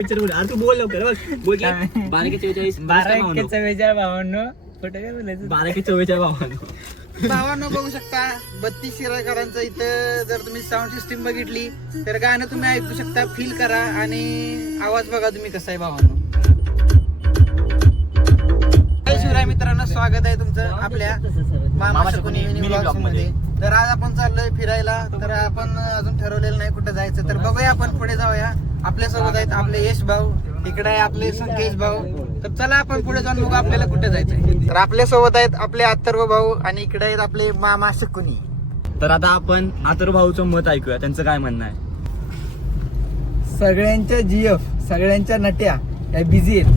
अरे तू बोल लवकर बघ. बोल की 12:44 12:44 भावांनो. कुठे काय बोलायचं? 12:44 भावांनो. भावांनो बघू शकता 32 शिराळकरांचं इथं जर तुम्ही साऊंड सिस्टीम बघितली तर गाणं तुम्ही ऐकू शकता, फील करा आणि आवाज बघा तुम्ही कसा आहे भावांनो. शिवराय मित्रांनो, स्वागत आहे तुमचं आपल्या मामा शकुनी मिनी ब्लॉग्स मध्ये. तर आज आपण चाललोय फिरायला. तर आपण अजून ठरवलेलं नाही कुठं जायचं, तर बघूया आपण पुढे जाऊया. आपल्या सोबत आहेत आपले यश भाऊ, इकडे आहे आपले संकेश भाऊ. तर चला आपण पुढे जाऊन बघू आपल्याला कुठे जायचंय. तर आपल्या सोबत आहेत आपले अथर्व भाऊ आणि इकडे आहेत आपले मामा शकुनी. तर आता आपण अथर्व भाऊचं मत ऐकूया, त्यांचं काय म्हणणं आहे. सगळ्यांच्या जीएफ, सगळ्यांच्या नट्या या बिझी आहेत.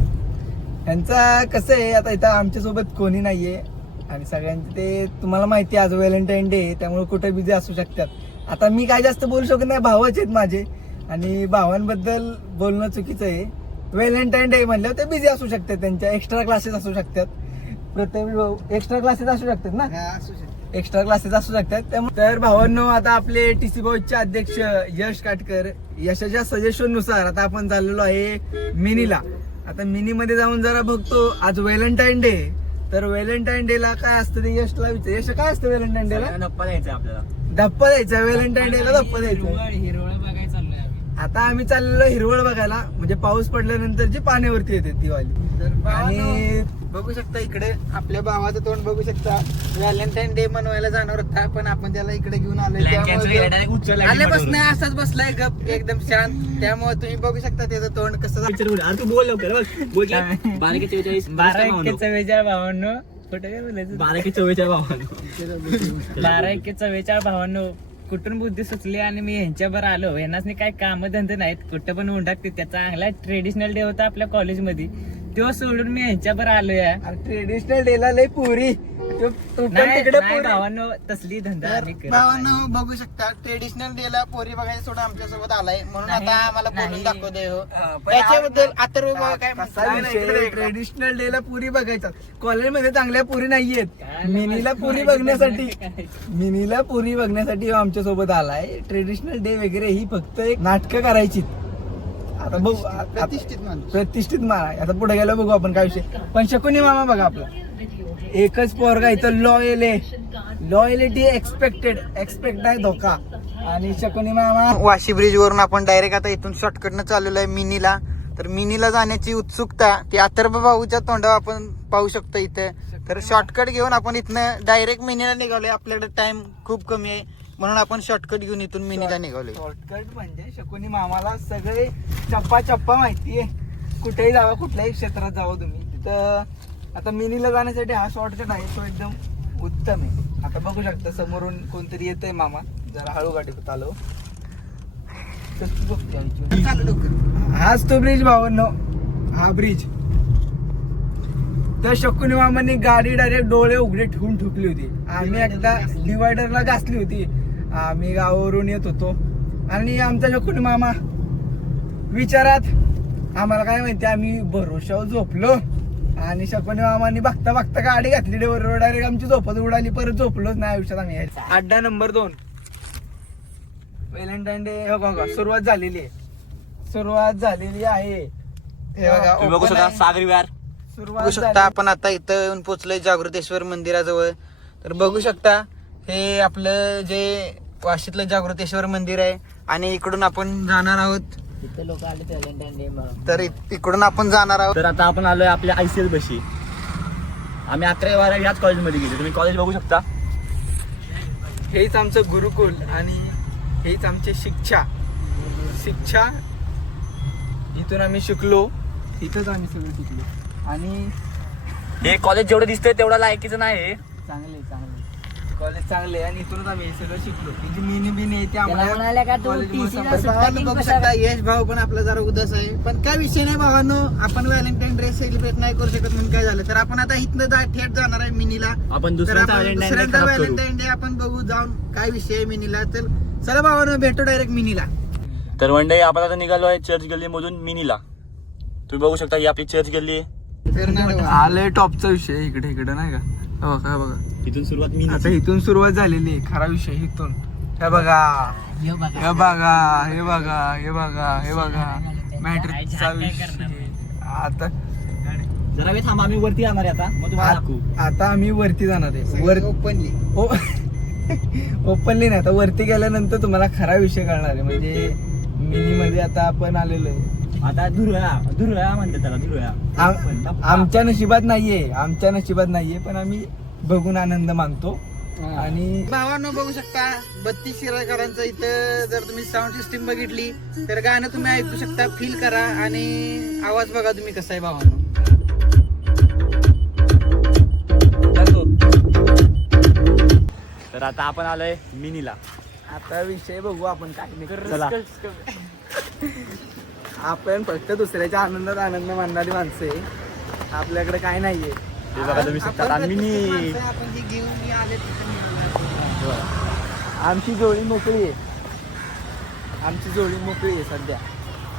यांचा कसं आहे, आता इथं आमच्यासोबत कोणी नाहीये आणि सगळ्यांचे ते तुम्हाला माहिती आहे आज व्हॅलेंटाईन डे, त्यामुळे कुठे बिझी असू शकतात. आता मी काय जास्त बोलू शकत नाही, भावच आहेत माझे आणि भावांबद्दल बोलणं चुकीचं आहे. व्हॅलेंटाईन डे म्हणल्यावर ते बिझी असू शकतात, त्यांच्या एक्स्ट्रा क्लासेस असू शकतात. प्रत्येक एक्स्ट्रा क्लासेस असू शकतात ना, एक्स्ट्रा क्लासेस असू शकतात. त्यामुळे तर भावांनो, आता आपले टीसी बॉयचे अध्यक्ष यश काटकर, यशाच्या सजेशन नुसार आता आपण चाललेलो आहे मिनीला. आता मिनी मध्ये जाऊन जरा बघतो, आज व्हॅलेंटाईन डे. तर व्हॅलेंटाईन डे ला काय असतं ते यशला विचार. यश काय असतं व्हॅलेंटाईन डे ला? धप्पा द्यायचा आपल्याला. धप्पा द्यायचा व्हॅलेंटाईन डे ला, धप्पा द्यायचा. हिरवळ बघायला चाललोय आम्ही. आता आम्ही चाललेलो हिरवळ बघायला, म्हणजे पाऊस पडल्यानंतर जी पाण्यावरती येते ती वाली. आणि बघू शकता इकडे आपल्या भावाचं तोंड बघू शकता. व्हॅलेंटाईन डे मनवायला जाणार होता, पण आपण त्याला इकडे घेऊन आलोय. आल्यापासून असाच बसलाय गप एकदम शांत. त्यामुळे तुम्ही बघू शकता त्याचं तोंड कसं. अरे तू बोल लवकर बघ. बोल की 12:44 भावांनो. कुठे काय बोलायचं? 12:44 भावांनो. 12:44 भावांनो. कुठून बुद्धी सुचली आणि मी ह्यांच्यावर आलो. यांनाच काय काम धंदे नाहीत, कुठं पण उंडाकते. त्याचा चांगला ट्रेडिशनल डे होता आपल्या कॉलेजमध्ये, तो सोडून मी ह्यांच्यावर आलो. या ट्रेडिशनल डे ला लय पुरी तिकडे भावांनो, तसली धंदा आम्ही करत नाही. भावांनो बघू शकता ट्रेडिशनल डे ला पोरी बघायला सोडून आमच्या सोबत आलाय, म्हणून आता आम्हाला बोलून दाखवतोय. हो त्याच्याबद्दल अथर्व भाऊ काय म्हणतात? ट्रेडिशनल डे ला पुरी बघायचा. कॉलेजमध्ये चांगल्या पुरी नाहीयेत. मिनीला पुरी बघण्यासाठी, मिनीला पुरी बघण्यासाठी आमच्या सोबत आलाय. ट्रेडिशनल डे वगैरे ही फक्त एक नाटकं करायची. आता बघू, प्रतिष्ठित मारा. आता पुढे गेलो बघू आपण काय विषय. पण शकुनी मामा बघा, आपला एकच पोरगा इथं लॉयलिटी एक्सपेक्ट आहे धोका. आणि शकुनी मामा वाशी ब्रिज वरून आपण डायरेक्ट आता इथून शॉर्टकट न चाललेलो आहे मिनीला. तर मिनीला जाण्याची उत्सुकता ती अथर्व भाऊच्या तोंडावर आपण पाहू शकतो इथे. तर शॉर्टकट घेऊन आपण इथनं डायरेक्ट मिनीला निघालोय. आपल्याकडे टाइम खूप कमी आहे, म्हणून आपण शॉर्टकट घेऊन इथून मिनीला निघालोय. शॉर्टकट म्हणजे शकुनी मामाला सगळे चप्पा माहितीये. कुठेही जावा, कुठल्याही क्षेत्रात जावं तुम्ही, तिथं आता मिनीला जाण्यासाठी हा शॉर्टकट आहे, तो एकदम उत्तम आहे. आता बघू शकता समोरून कोणतरी येतंय मामा, जरा हळू गाडी चालव. हाच तो ब्रिज भावांनो, हा ब्रिज. तर शकुनी मामांनी गाडी डायरेक्ट डोळे उघडे ठेवून ठोकली होती. आम्ही एकदा डिवायडरला घासली होती. आम्ही गावावरून येत होतो आणि आमचा शकुनी मामा विचारात, आम्हाला काय माहिती, आम्ही भरोशावर झोपलो आणि शकुनी मामांनी बघता गाडी घातली डेवर. डायरेक्ट आमची झोपच उडाली, परत झोपलोच नाही आयुष्यात आम्ही. अड्डा नंबर 2 व्हॅलेंटाईन डे बघा सुरुवात झालेली आहे. हे बघा बघू शकता सागरी विहार. बघू शकता आपण आता इथं येऊन पोहोचलोय जागृतेश्वर मंदिराजवळ. तर बघू शकता हे आपलं जे वाशीतलं जागृतेश्वर मंदिर आहे आणि इकडून आपण जाणार आहोत. इथे लोक आले व्हॅलेंटाईन डे. तर इकडून आपण जाणार आहोत. तर आता आपण आलोय आपल्या ICL बशी. आम्ही 11-12 याच कॉलेजमध्ये गेलो. तुम्ही कॉलेज बघू शकता. हेच आमचं गुरुकुल आणि हेच आमचे शिक्षा. इथून आम्ही शिकलो, इथंच आम्ही सगळं शिकलो. आणि हे कॉलेज जेवढं दिसतंय तेवढं लायकीचं नाही. चांगले कॉलेज चांगले आणि इथूनच आम्ही हे सगळं शिकलो. ही जी मिनी आहे ते म्हणाल्या का तू कॉलेजमध्ये TC ला संपर्क. भावांनो बघू शकता यश भाऊ पण आपला जरा उदास आहे, पण काय विषय नाही भावांनो. आपण व्हॅलेंटाईन डे सेलिब्रेट नाही करू शकत म्हणून काय झालं, तर आपण आता इथनं थेट जाणार आहे मिनीला. आपण तर दुसऱ्यांचा आपण दुसऱ्यांदा व्हॅलेंटाईन डे आपण बघू जाऊन काय विषय आहे मिनीला. तर चला भावांनो भेटू डायरेक्ट मिनीला. तर मंडळी आपण आता निघालो आहे चर्च गल्ली मधून मिनीला. तुम्ही बघू शकता ही आपली चर्च गल्ली आहे. आलंय टॉपचा विषय इकडे नाही का. बघा इथून सुरुवात आता इथून सुरुवात झालेली आहे. खरा विषय इथून. हे बघा मॅट्रिकचा काय विषय करणार? आता जरा वेळ थांबा, आम्ही वरती जाणार आहे आता, मग तुम्हाला दाखवू. आता आम्ही वरती जाणार आहे वर ओपनली ओपनली नाही, आता वरती गेल्यानंतर तुम्हाला खरा विषय कळणार आहे. म्हणजे मिनी मध्ये आता आपण आलेलो आहे. आता धुरळा म्हणते त्याला, धुरळा. आमच्या नशिबात नाहीये पण आम्ही बघून आनंद मानतो. आणि भावांनो बघू शकता 32 शिराळकरांचं इथं जर तुम्ही साऊंड सिस्टीम बघितली तर गाणं तुम्ही ऐकू शकता, फील करा आणि आवाज बघा तुम्ही कसा आहे भावांनो. तर आता आपण आलोय मिनीला. आता विषय बघू आपण काय नाही. चला. आपण फक्त दुसऱ्याच्या आनंदात आनंद मानणारी माणसं आहे. आपल्याकडे काय नाहीये. हे बघा तुम्ही शकता, आणि मिनी आपण जी घेऊन आले आमची जोडी मोकळी आहे. सध्या.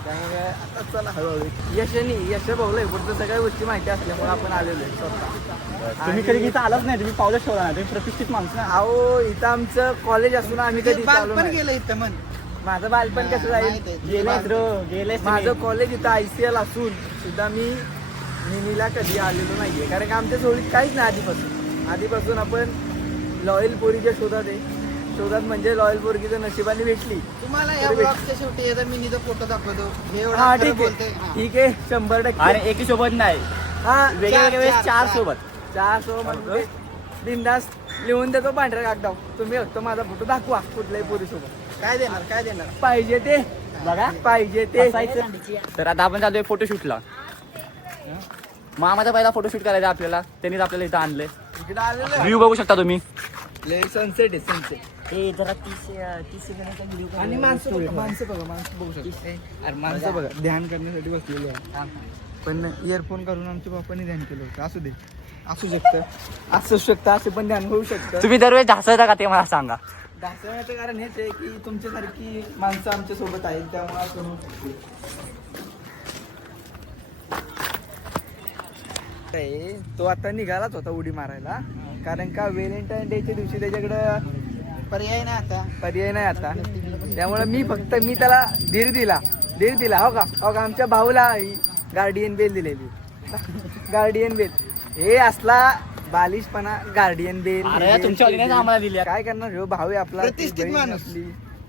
त्यामुळे आता चला हळूहळू यश बघलंय पुढचं सगळ्या गोष्टी माहिती असल्यामुळे आपण आलेलो आहे स्वतः. तुम्ही कधी इथं आलाच नाही, तुम्ही पावलं शोधा नाही, तुम्ही प्रतिष्ठित माणसं ना. अहो इथं आमचं कॉलेज असून आम्ही कधी आलो पण नाही. गेलं इथं मन माझं बालपण कसं जाईल. गेलेच माझं कॉलेज इथं ICL असून सुद्धा मी मिनीला कधी आलेलो नाहीये. कारण का आमच्या जोडीत काहीच नाही आधीपासून आपण लॉयल पोरीच्या शोधात म्हणजे लॉयल पोरगीचं नशिबाने भेटली. तुम्हाला या ब्लॉगच्या शेवटी याचा मिनीचा फोटो दाखवतो. हे एवढं हा खरं ठीक बोलतोय. आहे हा. ठीक आहे 100%. आणि एकी सोबत नाही, हा वेगवेगळ्या वेळेस चार सोबत. 4 सोबत बिंदास लिहून देतो पांढऱ्या कागदावर. तुम्ही फक्त माझा फोटो दाखवा कुठल्याही पोरीसोबत. काय देणार पाहिजे ते बघा, पाहिजे ते तर आता आपण चालूय फोटोशूटला. मामाचा पहिला फोटोशूट करायचा आपल्याला, त्यांनीच आपल्याला इथं आणलंय. इकडे आलेलो व्ह्यू बघू शकता तुम्ही. सनसेट आहे सनसेट. जरा आणि माणसं बघू शकता. अरे माणसं बघा ध्यान करण्यासाठी बसलेले आहे. पण इयरफोन करून आमच्या बापाने ध्यान केलं होतं. असू शकतं असं पण ध्यान होऊ शकतं. तुम्ही दरवेळेस ढासळता का ते मला सांगा. ढासळण्याचं कारण हेच आहे की तुमच्यासारखी माणसं आमच्या सोबत आहेत, त्यामुळे असं होऊ शकते. तो आता निघालाच होता उडी मारायला, कारण का व्हॅलेंटाईन डेच्या दिवशी त्याच्याकडं पर्याय नाही आता. त्यामुळे मी त्याला धीर दिला हो का आमच्या भाऊला गार्डियन बेल दिलेली. गार्डियन बेल हे असला बालिशपणा. गार्डियन बेल अरे तुमच्या वडिलांनी आम्हाला दिली. काय करणार हो, भाऊ आहे आपला, प्रतिष्ठित बहीण माणूस. आपली,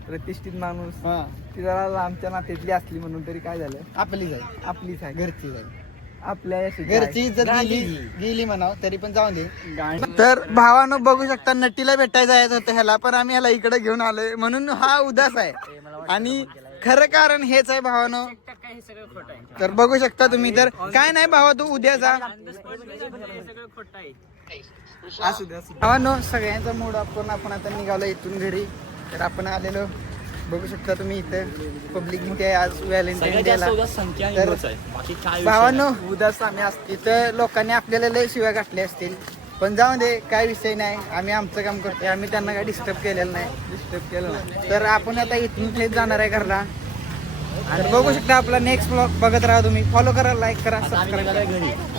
प्रतिष्ठित माणूस. ती जरा आमच्या नात्यातली असली म्हणून तरी काय झालं, आपलीच आहे, घरची जाईल. आपल्या घरची इज्जत गेली म्हणाव तरी पण जाऊन दे. तर भावानं बघू शकता नटीला भेटायला जायचं होतं ह्याला, पण आम्ही ह्याला इकडे घेऊन आलोय म्हणून हा उदास आहे. आणि खरं कारण हेच आहे भावानं. हे सगळं खोटं आहे. तर बघू शकता तुम्ही. तर काय नाही भावा, तू उद्या जा. हे सगळं खोटं आहे. असू दे. भावानो सगळ्यांचा मूड आपण आता निघालो इथून घरी. तर आपण आलेलो बघू शकता तुम्ही इथं पब्लिक इथे आज व्हॅलेंटाईन डेला. भावानो उदास आम्ही असतो. इथं लोकांनी आपल्याला लय शिव्या गाठल्या असतील, पण जाऊ दे, काय विषय नाही. आम्ही आमचं काम करतोय, आम्ही त्यांना काय डिस्टर्ब केलेलं नाही. तर आपण आता इथून थेट जाणार आहे घरला. तर बघू शकता आपला नेक्स्ट ब्लॉग बघत राहा तुम्ही. फॉलो करा, लाईक करा, सबस्क्राईब करा.